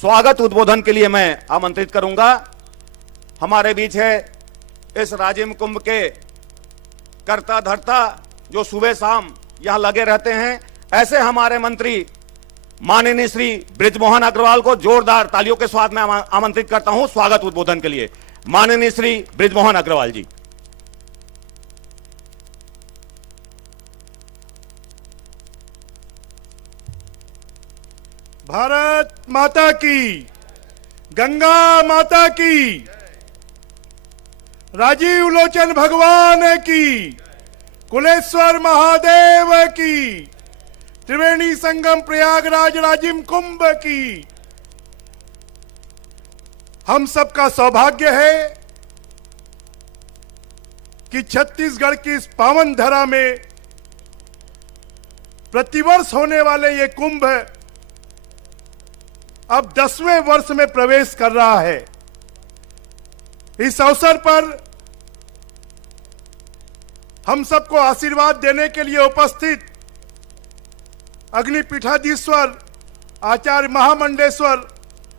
स्वागत उद्बोधन के लिए मैं आमंत्रित करूंगा। हमारे बीच है इस राजिम कुंभ के कर्ता धर्ता जो सुबह शाम यहां लगे रहते हैं, ऐसे हमारे मंत्री माननीय श्री बृजमोहन अग्रवाल को जोरदार तालियों के साथ मैं आमंत्रित करता हूं स्वागत उद्बोधन के लिए। माननीय श्री बृजमोहन अग्रवाल जी। भारत माता की, गंगा माता की, राजीव लोचन भगवान की, कुलेश्वर महादेव की, त्रिवेणी संगम प्रयागराज राजिम कुंभ की। हम सबका सौभाग्य है कि छत्तीसगढ़ की इस पावन धरा में प्रतिवर्ष होने वाले ये कुंभ अब 10वें वर्ष में प्रवेश कर रहा है। इस अवसर पर हम सबको आशीर्वाद देने के लिए उपस्थित अग्निपीठाधीश्वर आचार्य महामंडेश्वर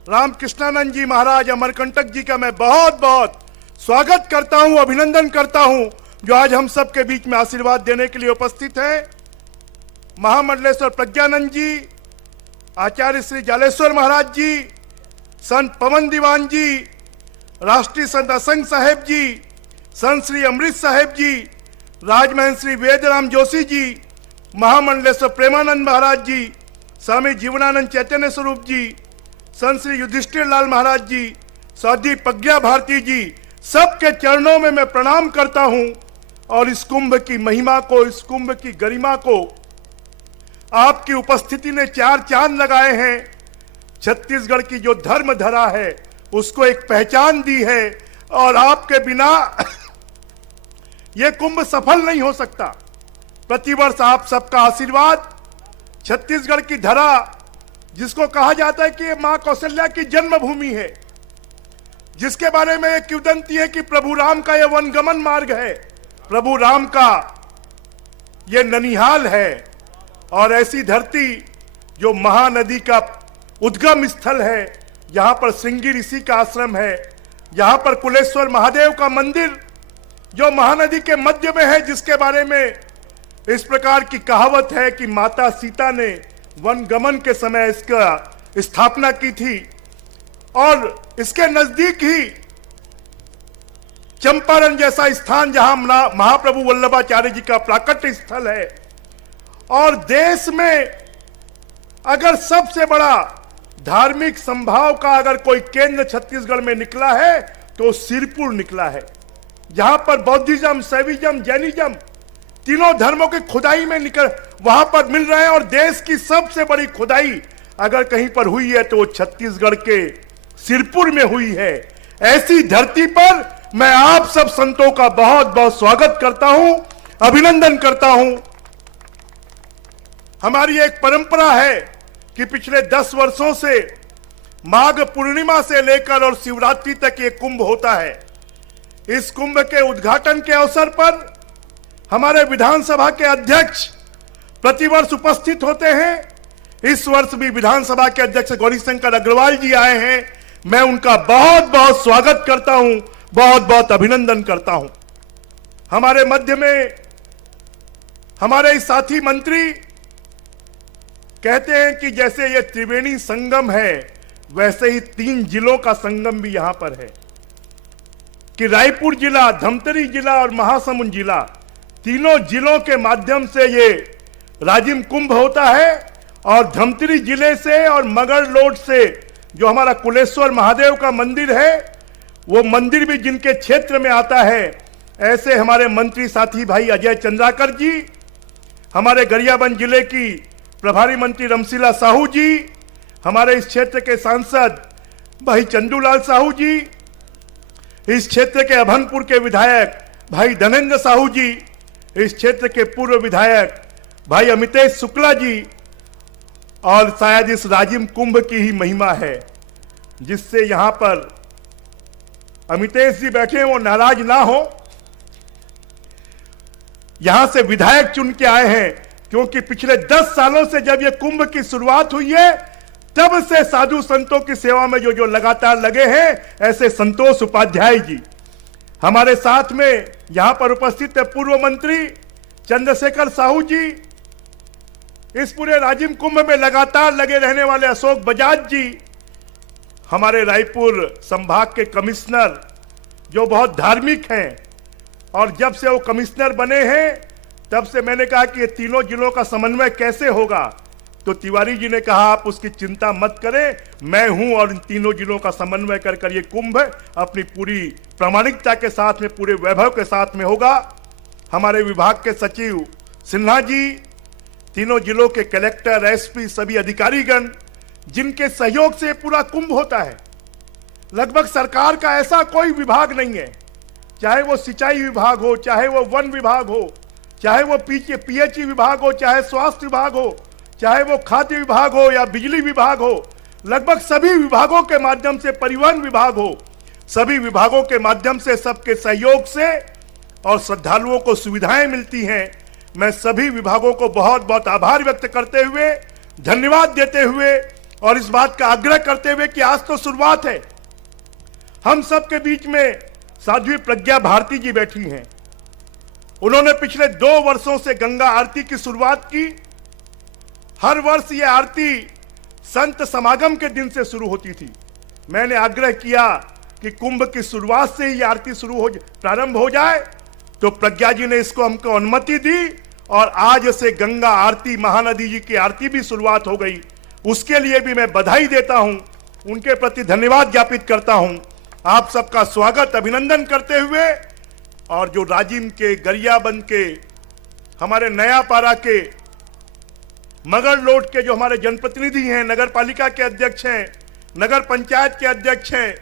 रामकृष्णानंद जी महाराज अमरकंटक जी का मैं बहुत बहुत स्वागत करता हूं, अभिनंदन करता हूं, जो आज हम सबके बीच में आशीर्वाद देने के लिए उपस्थित हैं। महामंडलेश्वर प्रज्ञानंद जी, आचार्य श्री जालेश्वर महाराज जी, संत पवन दीवान जी, राष्ट्रीय संत असंग साहेब जी, संत श्री अमृत साहेब जी, राजमहल श्री वेदराम जोशी जी, महामंडलेश्वर प्रेमानंद महाराज जी, स्वामी जीवनानंद चैतन्य स्वरूप जी, संत श्री युधिष्ठिर लाल महाराज जी, साध्वी प्रज्ञा भारती जी, सबके चरणों में मैं प्रणाम करता हूं और इस कुंभ की महिमा को, इस कुंभ की गरिमा को आपकी उपस्थिति ने चार चांद लगाए हैं। छत्तीसगढ़ की जो धर्म धरा है उसको एक पहचान दी है और आपके बिना यह कुंभ सफल नहीं हो सकता। प्रतिवर्ष आप सबका आशीर्वाद, छत्तीसगढ़ की धरा जिसको कहा जाता है कि ये मां कौशल्या की जन्मभूमि है, जिसके बारे में एक किंवदंती है कि प्रभु राम का यह वनगमन मार्ग है, प्रभु राम का यह ननिहाल है। और ऐसी धरती जो महानदी का उद्गम स्थल है, यहां पर श्रृंगी ऋषि का आश्रम है, यहां पर कुलेश्वर महादेव का मंदिर जो महानदी के मध्य में है, जिसके बारे में इस प्रकार की कहावत है कि माता सीता ने वनगमन के समय इसका स्थापना की थी। और इसके नजदीक ही चंपारण जैसा स्थान जहां महाप्रभु वल्लभाचार्य जी का प्राकट्य स्थल है। और देश में अगर सबसे बड़ा धार्मिक संभाव का अगर कोई केंद्र छत्तीसगढ़ में निकला है तो सिरपुर निकला है, जहां पर बौद्धिज्म, शैविज्म, जैनिज्म तीनों धर्मों की खुदाई में निकल वहां पर मिल रहे हैं। और देश की सबसे बड़ी खुदाई अगर कहीं पर हुई है तो वो छत्तीसगढ़ के सिरपुर में हुई है। ऐसी धरती पर मैं आप सब संतों का बहुत बहुत स्वागत करता हूं, अभिनंदन करता हूं। हमारी एक परंपरा है कि पिछले 10 वर्षों से माघ पूर्णिमा से लेकर और शिवरात्रि तक ये कुंभ होता है। इस कुंभ के उद्घाटन के अवसर पर हमारे विधानसभा के अध्यक्ष प्रतिवर्ष उपस्थित होते हैं। इस वर्ष भी विधानसभा के अध्यक्ष गौरीशंकर अग्रवाल जी आए हैं। मैं उनका बहुत बहुत स्वागत करता हूं, बहुत बहुत अभिनंदन करता हूं। हमारे मध्य में हमारे साथी मंत्री कहते हैं कि जैसे ये त्रिवेणी संगम है वैसे ही 3 जिलों का संगम भी यहां पर है, कि रायपुर जिला, धमतरी जिला और महासमुंद जिला, तीनों जिलों के माध्यम से ये राजिम कुंभ होता है। और धमतरी जिले से और मगर लोड से जो हमारा कुलेश्वर महादेव का मंदिर है, वो मंदिर भी जिनके क्षेत्र में आता है, ऐसे हमारे मंत्री साथी भाई अजय चंद्राकर जी, हमारे गरियाबंद जिले की प्रभारी मंत्री रमशीला साहू जी, हमारे इस क्षेत्र के सांसद भाई चंदूलाल साहू जी, इस क्षेत्र के अभनपुर के विधायक भाई धनेन्द्र साहू जी, इस क्षेत्र के पूर्व विधायक भाई अमितेश शुक्ला जी, और शायद इस राजिम कुंभ की ही महिमा है जिससे यहां पर अमितेश जी बैठे वो नाराज ना हो। यहां से विधायक चुन के आए हैं, क्योंकि पिछले 10 सालों से जब ये कुंभ की शुरुआत हुई है तब से साधु संतों की सेवा में जो जो लगातार लगे हैं, ऐसे संतोष उपाध्याय जी हमारे साथ में यहां पर उपस्थित है, पूर्व मंत्री चंद्रशेखर साहू जी, इस पूरे राजिम कुंभ में लगातार लगे रहने वाले अशोक बजाज जी, हमारे रायपुर संभाग के कमिश्नर जो बहुत धार्मिक हैं, और जब से वो कमिश्नर बने हैं तब से मैंने कहा कि ये तीनों जिलों का समन्वय कैसे होगा, तो तिवारी जी ने कहा आप उसकी चिंता मत करें, मैं हूं और इन तीनों जिलों का समन्वय कर ये कुंभ अपनी पूरी प्रामाणिकता के साथ में, पूरे वैभव के साथ में होगा। हमारे विभाग के सचिव सिन्हा जी, तीनों जिलों के कलेक्टर, एसपी, सभी अधिकारीगण जिनके सहयोग से पूरा कुंभ होता है। लगभग सरकार का ऐसा कोई विभाग नहीं है, चाहे वो सिंचाई विभाग हो, चाहे वो वन विभाग हो, चाहे वो पीएचई विभाग हो, चाहे स्वास्थ्य विभाग हो, चाहे वो खाद्य विभाग हो या बिजली विभाग हो, लगभग सभी विभागों के माध्यम से, परिवहन विभाग हो, सभी विभागों के माध्यम से, सबके सहयोग से और श्रद्धालुओं को सुविधाएं मिलती हैं। मैं सभी विभागों को बहुत बहुत आभार व्यक्त करते हुए, धन्यवाद देते हुए और इस बात का आग्रह करते हुए कि आज तो शुरुआत है। हम सबके बीच में साध्वी प्रज्ञा भारती जी बैठी हैं। उन्होंने पिछले 2 वर्षों से गंगा आरती की शुरुआत की। हर वर्ष ये आरती संत समागम के दिन से शुरू होती थी। मैंने आग्रह किया कि कुंभ की शुरुआत से ही आरती प्रारंभ हो जाए, तो प्रज्ञा जी ने इसको हमको अनुमति दी और आज से गंगा आरती, महानदी जी की आरती भी शुरुआत हो गई। उसके लिए भी मैं बधाई देता हूं, उनके प्रति धन्यवाद ज्ञापित करता हूं। आप सबका स्वागत, अभिनंदन करते हुए, और जो राजिम के, गरियाबंद के, हमारे नयापारा के, मगर लोट के जो हमारे जनप्रतिनिधि हैं, नगर पालिका के अध्यक्ष हैं, नगर पंचायत के अध्यक्ष हैं,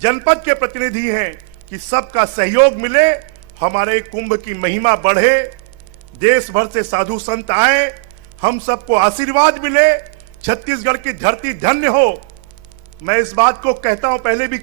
जनपद के प्रतिनिधि हैं, कि सबका सहयोग मिले, हमारे कुंभ की महिमा बढ़े, देश भर से साधु संत आए, हम सबको आशीर्वाद मिले, छत्तीसगढ़ की धरती धन्य हो। मैं इस बात को कहता हूं, पहले भी